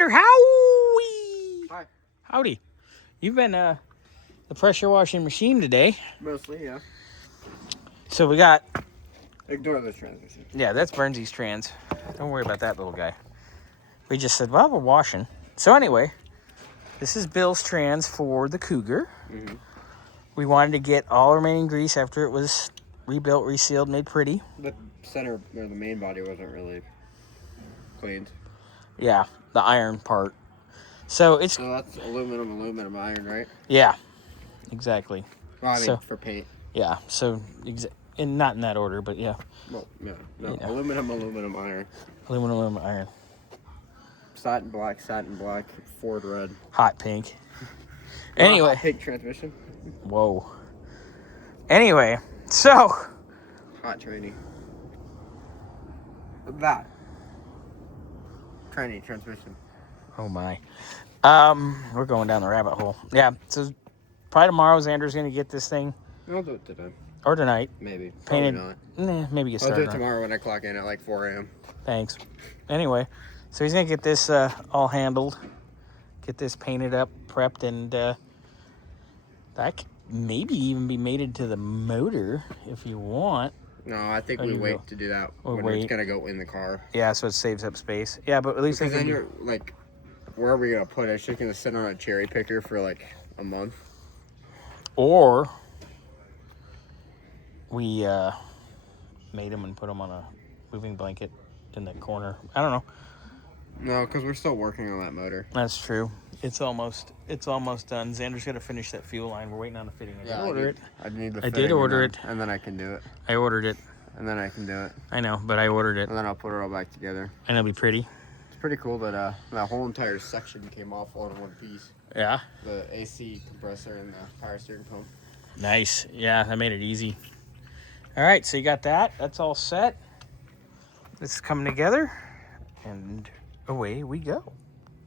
Howie! Hi. Howdy. You've been the pressure washing machine today. Mostly, yeah. So we got... Ignore the transmission. Yeah, that's Burnsy's trans. Don't worry about that little guy. We just said, well, we're washing. So anyway, this is Bill's trans for the Cougar. Mm-hmm. We wanted to get all remaining grease after it was rebuilt, resealed, made pretty. The center, or the main body wasn't really cleaned. Yeah, the iron part. So it's... So that's aluminum, iron, right? Yeah, exactly. Well, I mean, So, for paint. yeah, so... And not in that order, but yeah. Well, yeah. No, Yeah. aluminum, iron. Aluminum, iron. Satin black, Ford red. Hot pink. Anyway. Hot pink transmission. Whoa. Anyway, so... Hot tranny. That. Tranny transmission. Oh my. We're going down the rabbit hole. Yeah, so probably tomorrow Xander's going to get this thing. I'll do it today. Or tonight. Maybe. Painted. Probably Nah, maybe get not. I'll started do it tomorrow when I clock in at like 4 a.m. Thanks. Anyway, so he's going to get this all handled. Get this painted up, prepped, and that could maybe even be mated to the motor if you want. No, I think we wait to do that when it's going to go in the car. Yeah, so it saves up space. Yeah, but at least... Because then you're, like, where are we going to put it? It's just going to sit on a cherry picker for, like, a month. Or we made them and put them on a moving blanket in the corner. I don't know. No, because we're still working on that motor. That's true. It's almost done. Xander's got to finish that fuel line. We're waiting on the fitting. I did order it. And then I can do it. I ordered it. And then I can do it. I know, but I ordered it. And then I'll put it all back together. And it'll be pretty. It's pretty cool that that whole entire section came off all in one piece. Yeah. The AC compressor and the power steering pump. Nice. Yeah, that made it easy. All right, so you got that. That's all set. This is coming together. And away we go.